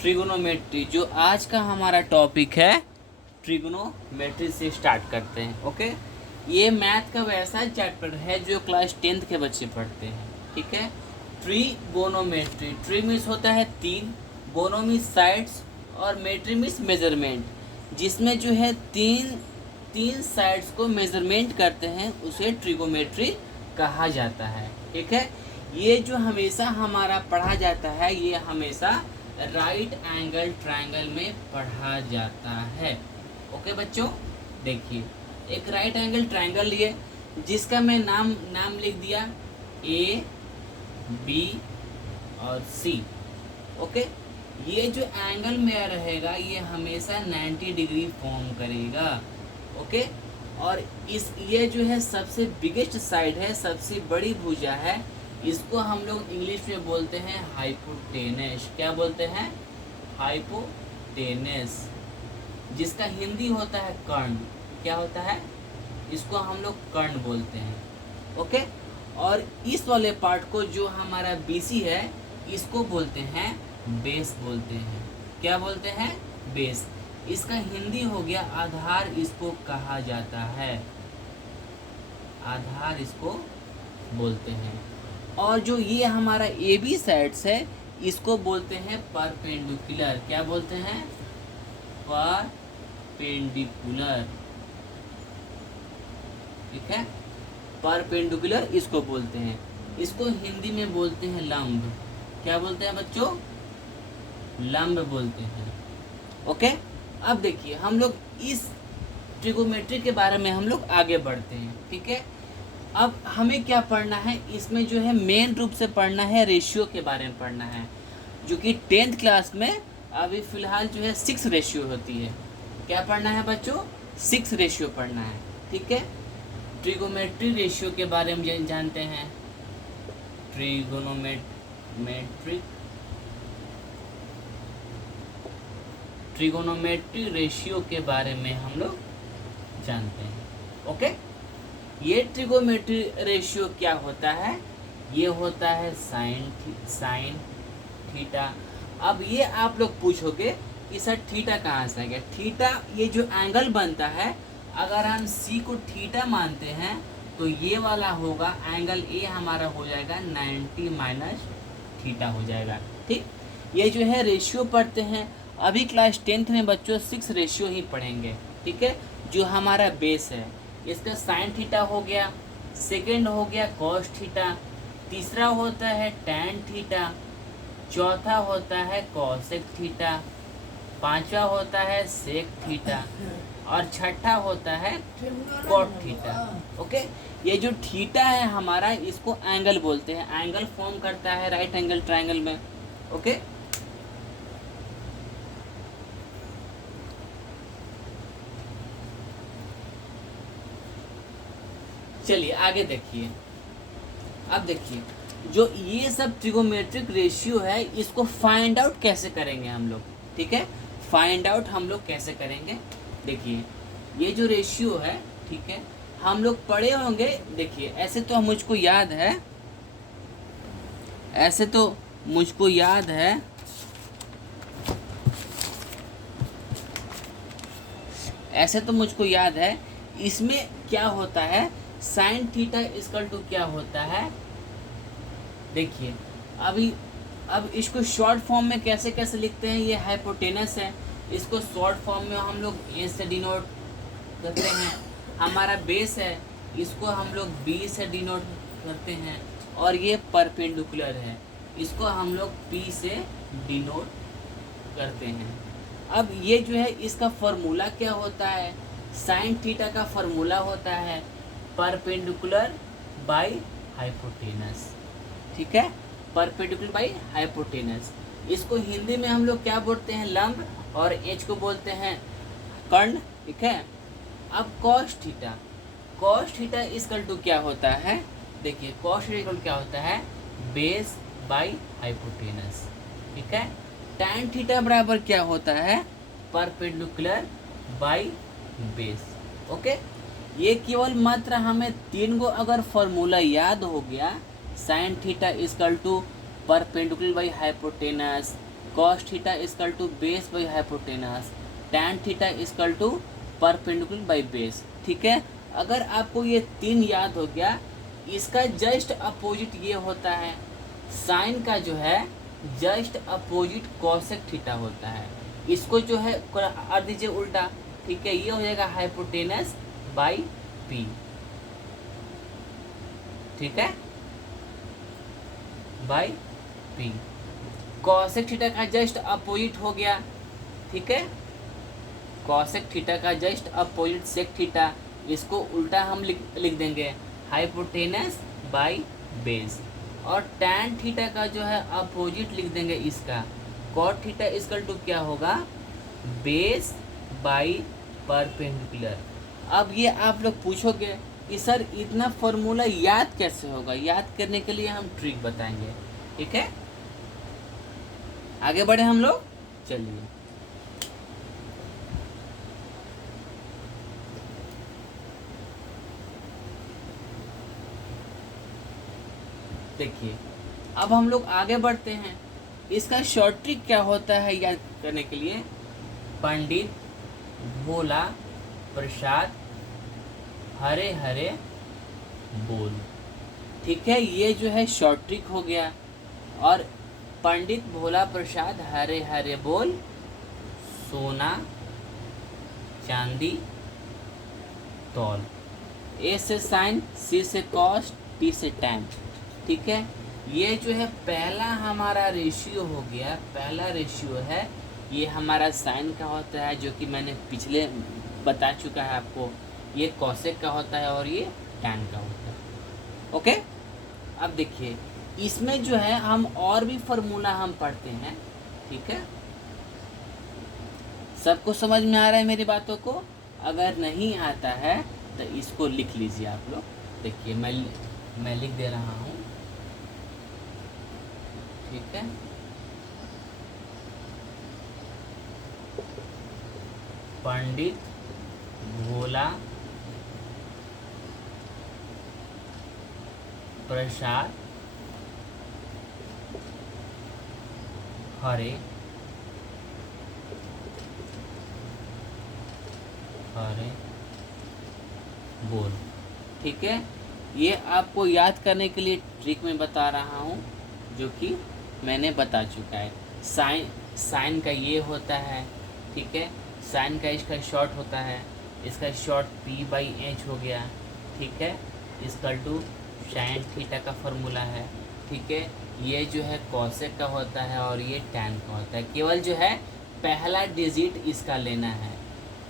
Trigonometry, जो आज का हमारा टॉपिक है, ट्रिगोनोमेट्री से स्टार्ट करते हैं। ओके, ये मैथ का वैसा चैप्टर है जो क्लास 10th के बच्चे पढ़ते हैं। ठीक है, ट्रिगोनोमेट्री, ट्री मीन्स होता है तीन, गोनो मीन्स साइड्स और मेट्री मीन्स मेजरमेंट, जिसमें जो है तीन साइड्स को मेजरमेंट करते हैं, उसे ट्रिगोमेट्री कहा जाता है। ठीक है, ये जो हमेशा हमारा पढ़ा जाता है, ये हमेशा राइट एंगल ट्रायंगल में पढ़ा जाता है। ओके बच्चों, देखिए एक राइट एंगल ट्रायंगल लिए, जिसका मैं नाम लिख दिया ए बी और सी। ओके, ये जो एंगल में रहेगा ये हमेशा 90 डिग्री फॉर्म करेगा। ओके, और ये जो है सबसे बिगेस्ट साइड है, सबसे बड़ी भुजा है, इसको हम लोग इंग्लिश में बोलते हैं हाइपोटेनस। क्या बोलते हैं? हाइपोटेनस, जिसका हिंदी होता है कर्ण। क्या होता है? इसको हम लोग कर्ण बोलते हैं। ओके, और इस वाले पार्ट को जो हमारा बीसी है, इसको बोलते हैं बेस बोलते हैं। क्या बोलते हैं? बेस। इसका हिंदी हो गया आधार, इसको कहा जाता है, आधार इसको बोलते हैं। और जो ये हमारा ए बी साइड्स है, इसको बोलते हैं परपेंडिकुलर। क्या बोलते हैं? परपेंडिकुलर। ठीक है, परपेंडिकुलर इसको बोलते हैं। इसको हिंदी में बोलते हैं लंब। क्या बोलते हैं बच्चों? लंब बोलते हैं। ओके, अब देखिए हम लोग इस ट्रिगोमेट्री के बारे में हम लोग आगे बढ़ते हैं। ठीक है, अब हमें क्या पढ़ना है, इसमें जो है मेन रूप से पढ़ना है रेशियो के बारे में पढ़ना है, जो कि 10th क्लास में अभी फ़िलहाल जो है 6 रेशियो होती है। क्या पढ़ना है बच्चों? 6 रेशियो पढ़ना है। ठीक है, ट्रिगोमेट्री रेशियो के बारे में जानते हैं। ट्रिगोनोमेट्री रेशियो के बारे में हम लोग जानते हैं। ओके, ये ट्रिगोमेट्री रेशियो क्या होता है? ये होता है साइन थीटा। अब ये आप लोग पूछोगे कि सर थीटा कहाँ से आ गया? थीटा, ये जो एंगल बनता है, अगर हम सी को थीटा मानते हैं तो ये वाला होगा एंगल ए, हमारा हो जाएगा 90 माइनस थीटा हो जाएगा। ठीक, ये जो है रेशियो पढ़ते हैं। अभी क्लास 10th में बच्चों 6 रेशियो ही पढ़ेंगे। ठीक है, जो हमारा बेस है, इसका साइन थीटा हो गया, सेकेंड हो गया कॉस थीटा, तीसरा होता है टैन थीटा, चौथा होता है कॉसेक थीटा, पांचवा होता है सेक थीटा, और छठा होता है कॉट थीटा। ओके, ये जो थीटा है हमारा, इसको एंगल बोलते हैं, एंगल फॉर्म करता है राइट एंगल ट्रायंगल में। ओके, चलिए आगे देखिए। अब देखिए, जो ये सब ट्रिगोमेट्रिक रेशियो है, इसको फाइंड आउट कैसे करेंगे हम लोग? ठीक है, फाइंड आउट हम लोग कैसे करेंगे? देखिए, ये जो रेशियो है, ठीक है, हम लोग पढ़े होंगे। देखिए, ऐसे तो मुझको याद है, ऐसे तो मुझको याद है, ऐसे तो मुझको याद है, इसमें क्या होता है, साइन थीटा इक्वल टू क्या होता है? देखिए, अब इसको शॉर्ट फॉर्म में कैसे कैसे लिखते हैं? ये हाइपोटेनस है, इसको शॉर्ट फॉर्म में हम लोग ए से डिनोट करते हैं। हमारा बेस है, इसको हम लोग बी से डिनोट करते हैं, और ये परपेंडिकुलर है, इसको हम लोग पी से डिनोट करते हैं। अब ये जो है, इसका फॉर्मूला क्या होता है? साइन थीटा का फॉर्मूला होता है परपेंडिकुलर बाई हाइपोटेनस। ठीक है, परपेंडिकुलर बाई हाइपोटेनस। इसको हिंदी में हम लोग क्या बोलते हैं? लंब, और एच को बोलते हैं कर्ण। ठीक है, अब कॉस थीटा इक्वल टू क्या होता है? देखिए, कॉस थीटा इक्वल क्या होता है? Base by hypotenuse. ठीक है, टैन थीटा बराबर क्या होता है? Perpendicular by base. ओके, ये केवल मात्र हमें 3 गो अगर फॉर्मूला याद हो गया, sine theta equal to perpendicular by hypotenuse, cos theta equal to base by hypotenuse, tan theta equal to perpendicular by base. ठीक है, अगर आपको ये तीन याद हो गया, इसका जस्ट अपोजिट ये होता है, साइन का जो है जस्ट अपोजिट कॉसेक थीटा होता है। इसको जो है कर दीजिए उल्टा। ठीक है, ये हो जाएगा हाइपोटेनस बाई पी। ठीक है, बाई पी। कॉसेक थीटा का जस्ट अपोजिट हो गया। ठीक है, कॉसेक थीटा का जस्ट अपोजिट सेक थीटा, इसको उल्टा हम लिख देंगे हाइपोटेनस बाई बेस। और टैन थीटा का जो है अपोजिट लिख देंगे इसका, कॉट थीटा इक्वल टू क्या होगा, बेस बाई परपेंडिकुलर। अब ये आप लोग पूछोगे कि सर इतना फॉर्मूला याद कैसे होगा? याद करने के लिए हम ट्रिक बताएंगे। ठीक है, आगे बढ़े हम लोग, चलिए। देखिए, अब हम लोग आगे बढ़ते हैं। इसका शॉर्ट ट्रिक क्या होता है याद करने के लिए, पंडित भोला प्रसाद हरे हरे बोल। ठीक है, ये जो है शॉर्ट ट्रिक हो गया। और पंडित भोला प्रसाद हरे हरे बोल, सोना चांदी तौल। ए से साइन, सी से कॉस, टी से टैन। ठीक है, ये जो है पहला हमारा रेशियो हो गया, पहला रेशियो है ये हमारा साइन का होता है, जो कि मैंने पिछले बता चुका है आपको। ये कॉसेक का होता है और ये टैन का होता है। ओके, अब देखिए इसमें जो है हम और भी फार्मूला हम पढ़ते हैं। ठीक है, सबको समझ में आ रहा है मेरी बातों को? अगर नहीं आता है तो इसको लिख लीजिए आप लोग। देखिए मैं लिख दे रहा हूँ। ठीक है, पंडित भोला प्रसाद हरे हरे बोल। ठीक है, ये आपको याद करने के लिए ट्रिक में बता रहा हूँ, जो कि मैंने बता चुका है। साइन का ये होता है। ठीक है, साइन का इसका शॉर्ट होता है, इसका शॉर्ट पी बाई एच हो गया। ठीक है, इसका टू साइन थीटा का फॉर्मूला है। ठीक है, ये जो है कॉसेक का होता है और ये टैन का होता है। केवल जो है पहला डिजिट इसका लेना है,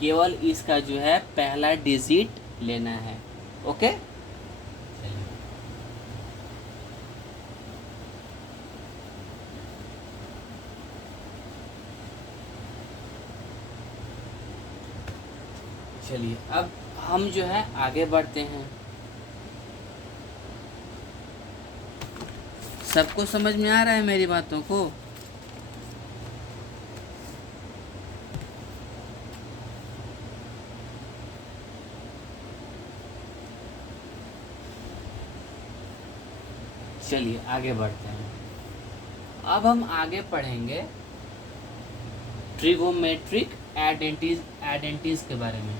केवल इसका जो है पहला डिजिट लेना है। ओके, चलिए अब हम जो है आगे बढ़ते हैं। सबको समझ में आ रहा है मेरी बातों को? चलिए आगे बढ़ते हैं। अब हम आगे पढ़ेंगे ट्रिगोमेट्रिक आइडेंटिटीज के बारे में।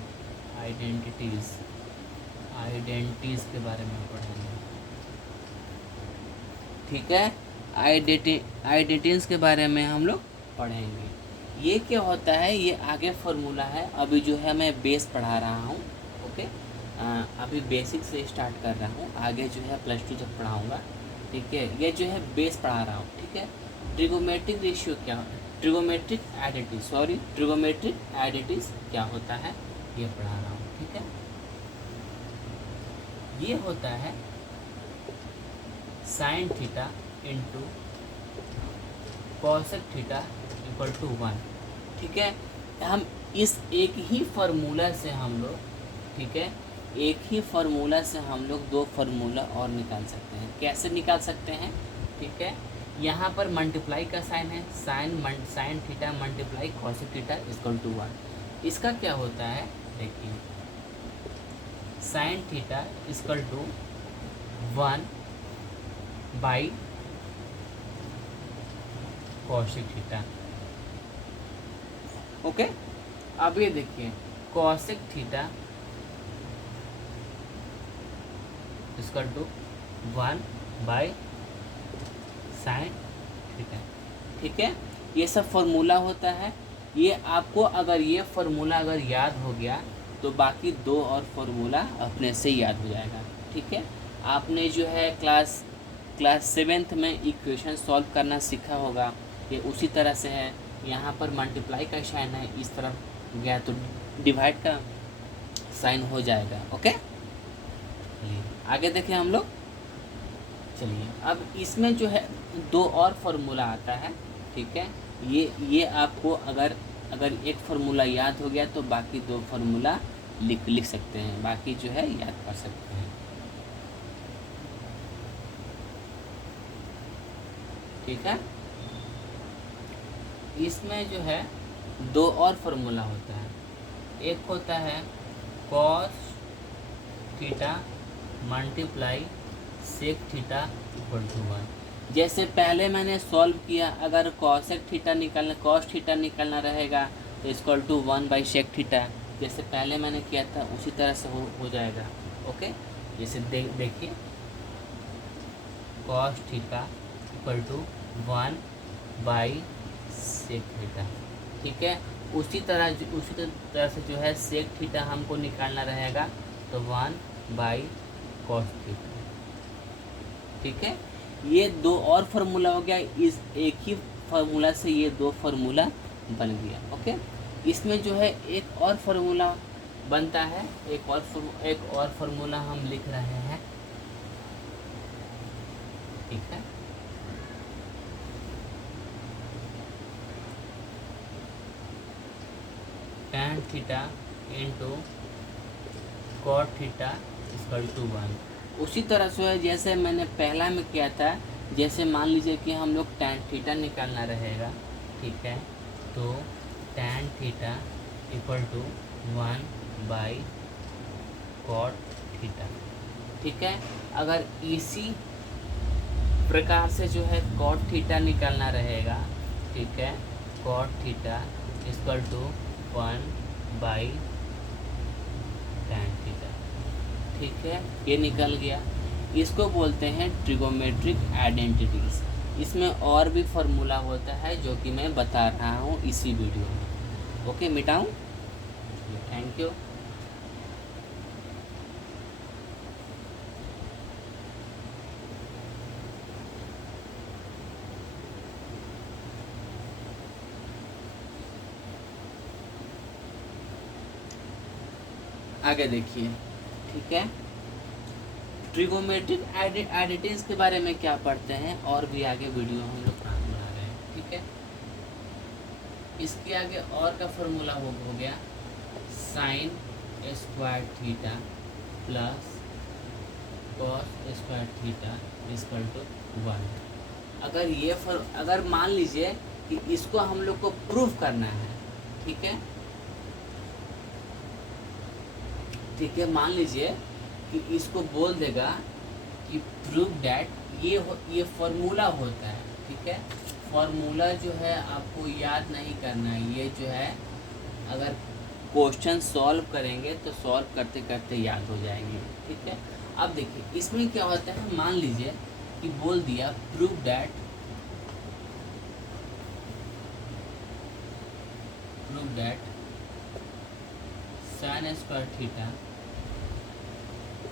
आइडेंटिटीज के बारे में पढ़ेंगे। ठीक है, आइडेंटिटीज के बारे में हम लोग पढ़ेंगे। ये क्या होता है, ये आगे फॉर्मूला है। अभी जो है मैं बेस पढ़ा रहा हूँ। ओके, अभी बेसिक से स्टार्ट कर रहा हूँ, आगे जो है +2 तक पढ़ाऊँगा। ठीक है, ये जो है बेस पढ़ा रहा हूँ। ठीक है, ट्रिगोमेट्रिक रेशियो क्या होता है, ट्रिगोमेट्रिक आइडेंटिटीज क्या होता है, ये पढ़ा रहा हूँ। ठीक है, ये होता है sine theta into cosec theta equal to 1। ठीक है, हम इस एक ही फार्मूला से हम लोग, ठीक है, एक ही फार्मूला से हम लोग 2 फार्मूला और निकाल सकते हैं। कैसे निकाल सकते हैं? ठीक है, यहाँ पर मल्टीप्लाई का साइन है, sine theta multiply cosec theta equal to 1। इसका क्या होता है देखिए, sine theta equal to 1 by cosec theta. Okay, अब ये देखिए cosec theta equal to 1/sin theta. ठीक है, ये सब फॉर्मूला होता है। ये आपको अगर ये फार्मूला अगर याद हो गया तो बाकी दो और फार्मूला अपने से याद हो जाएगा। ठीक है, आपने जो है क्लास 7th में इक्वेशन सॉल्व करना सीखा होगा, ये उसी तरह से है। यहाँ पर मल्टीप्लाई का साइन है, इस तरफ गया तो डिवाइड का साइन हो जाएगा। ओके, चलिए आगे देखें हम लोग। चलिए अब इसमें जो है दो और फार्मूला आता है। ठीक है, ये आपको अगर एक फार्मूला याद हो गया तो बाकी दो फार्मूला लिख सकते हैं, बाकी जो है याद कर सकते हैं। ठीक है, इसमें जो है दो और फार्मूला होता है। एक होता है cos theta multiply sec theta equal to 1। जैसे पहले मैंने सॉल्व किया, अगर कॉस थीटा निकालना रहेगा तो इक्वल टू 1/सेक थीटा, जैसे पहले मैंने किया था उसी तरह से हो जाएगा। ओके, जैसे देखिए कॉस थीटा इक्वल टू 1/सेक थीटा। ठीक है, उसी तरह से जो है सेक थीटा हमको निकालना रहेगा तो 1/कॉस थीटा। ठीक है, ये दो और फार्मूला हो गया, इस एक ही फार्मूला से ये दो फार्मूला बन गया। ओके, इसमें जो है एक और फार्मूला बनता है, एक और फार्मूला हम लिख रहे हैं। ठीक है, tan theta into cot theta equal to 1। उसी तरह से है जैसे मैंने पहला में किया था। जैसे मान लीजिए कि हम लोग tan थीटा निकालना रहेगा। ठीक है, तो tan थीटा इक्वल टू 1/कॉट थीटा। ठीक है, अगर इसी प्रकार से जो है कॉट थीटा निकालना रहेगा। ठीक है, cot theta equal to 1/tan theta. ठीक है, ये निकल गया। इसको बोलते हैं ट्रिगोमेट्रिक आइडेंटिटीज। इसमें और भी फार्मूला होता है जो कि मैं बता रहा हूँ इसी वीडियो में। ओके, मिटाऊँ? Thank you. आगे देखिए। ठीक है, ट्रिगोमेट्रिक आइडेंटिटीज के बारे में क्या पढ़ते हैं और भी आगे वीडियो हम लोग बना रहे हैं। ठीक है, इसके आगे और का फार्मूला हो गया sine square theta plus cos square theta equal to 1। अगर मान लीजिए कि इसको हम लोग को प्रूफ करना है। ठीक है, मान लीजिए कि इसको बोल देगा कि प्रूव डैट ये फार्मूला होता है। ठीक है, फार्मूला जो है आपको याद नहीं करना है, ये जो है अगर क्वेश्चन सॉल्व करेंगे तो सॉल्व करते करते याद हो जाएंगे। ठीक है, अब देखिए इसमें क्या होता है, मान लीजिए कि बोल दिया prove that sine square theta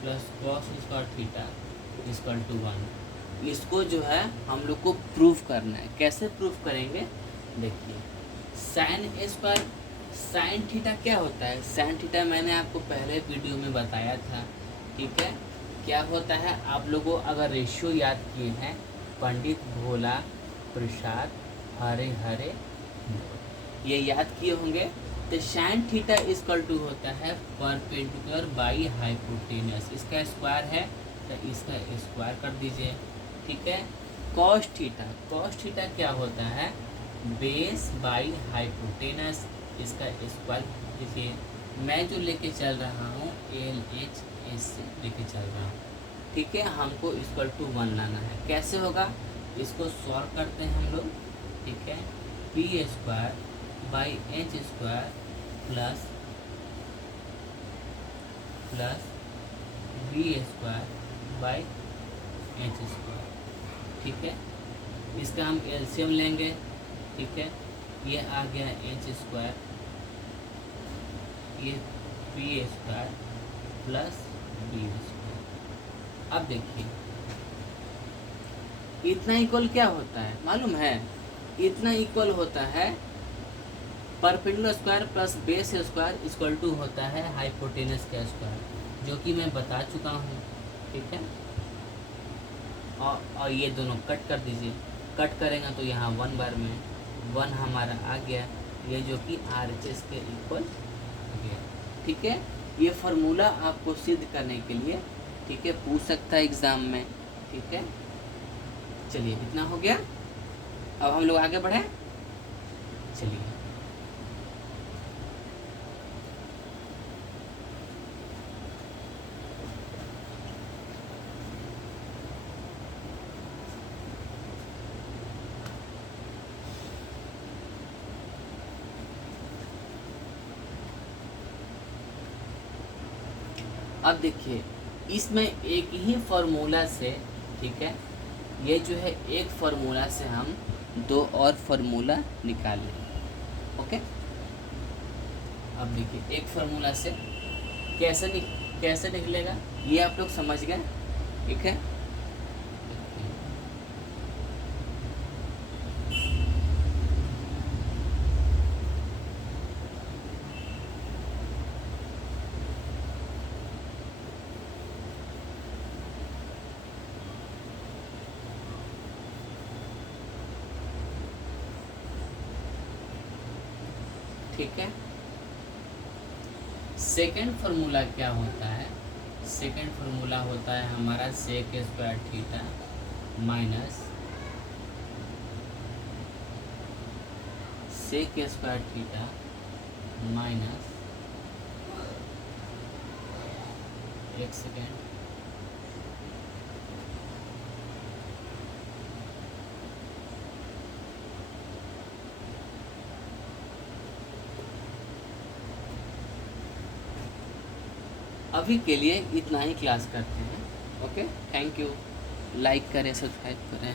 plus cos square theta equal to 1। इसको जो है हम लोग को प्रूफ करना है। कैसे प्रूफ करेंगे? देखिए साइन थीटा क्या होता है? साइन थीटा मैंने आपको पहले वीडियो में बताया था। ठीक है, क्या होता है, आप लोगों अगर रेशियो याद किए हैं, पंडित भोला प्रसाद हरे हरे ये याद किए होंगे। तो साइन थीटा इक्वल टू होता है परपेंडिकुलर बाई हाइपोटेनस। इसका स्क्वायर है तो इसका स्क्वायर कर दीजिए। ठीक है, कॉस थीटा क्या होता है? बेस बाई हाइपोटेनस, इसका स्क्वायर कीजिए। मैं जो लेके चल रहा हूँ LHS से लेके चल रहा हूँ। ठीक है, हमको इक्वल टू 1 लाना है। कैसे होगा? इसको सॉल्व करते हैं हम लोग। ठीक है, है, P square by H square plus B square by H square. ठीक है, इसका हम एलसीएम लेंगे। ठीक है, ये आ गया एच स्क्वायर, ये P square plus B square. अब देखिए इतना इक्वल क्या होता है मालूम है? इतना इक्वल होता है perpendicular square plus base square equal to होता है हाइपोटेनस का स्क्वायर, जो कि मैं बता चुका हूँ। ठीक है, और ये दोनों कट कर दीजिए। कट करेंगे तो यहाँ 1 बार में 1 हमारा आ गया, ये जो कि RHS के इक्वल आ गया। ठीक है, ये फार्मूला आपको सिद्ध करने के लिए, ठीक है, पूछ सकता है एग्ज़ाम में। ठीक है, चलिए इतना हो गया। अब हम लोग आगे बढ़े, चलिए। अब देखिए इसमें एक ही फार्मूला से, ठीक है, ये जो है एक फार्मूला से हम 2 और फार्मूला निकाल लेंगे। ओके, अब देखिए एक फार्मूला से कैसे निकलेगा ये आप लोग समझ गए। ठीक है, ठीक है। सेकेंड फार्मूला क्या होता है? सेकेंड फार्मूला होता है हमारा sec square theta minus sec square theta minus, एक सेकेंड, अभी के लिए इतना ही क्लास करते हैं। Okay, thank you. लाइक करें, सब्सक्राइब करें।